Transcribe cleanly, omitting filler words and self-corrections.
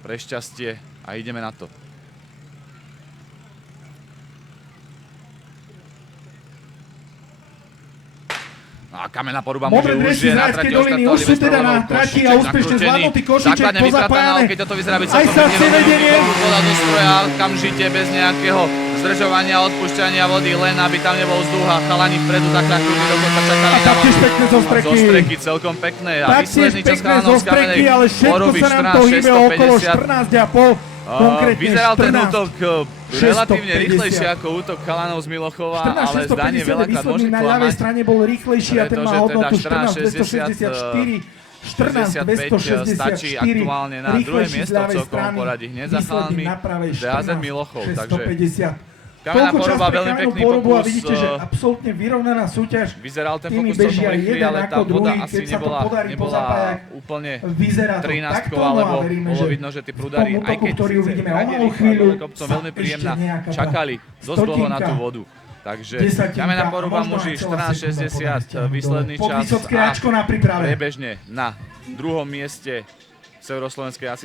pre šťastie a ideme na to. A kamenná poruba muži už je na trati oštartovali bez problémov. Košíček nakrútený, základne vyprataná, keď toto vyzerá byť celkom pekne voda do stroja, okamžite bez nejakého zdržovania, odpúšťania vody, len aby tam nebol vzduch a chalani vpredu zakľaknutí, dokonca čakali na vodu. Zo streky celkom pekné a výsledný čas chalanov z kamenej poruby 14.650. Vyzeral ten útok relatívne rýchlejšie ako útok chalanov z Milochova, ale zdanie veľakrát môže klamať. Na ľavej strane bol rýchlejší a ten má hodnotu 14.264. Stačí aktuálne na druhé miesto v celkovom poradí. Hneď za chalanmi DHZ Milochov. Takže kamenná poruba, veľmi pekný pokus. Vidíte, že absolútne vyrovnaná súťaž. Vyzeral ten pokus celkom rýchly, ale tá voda asi nebola úplne 13-ková, lebo bolo vidno, že tí prúdári, aj keď síce radi rýchlo kopcom veľmi príjemná, čakali dosť dlho na tú vodu. Takže kamenná poruba muži 14.60 výsledný čas a priebežne na druhom mieste v Severoslovenskej asi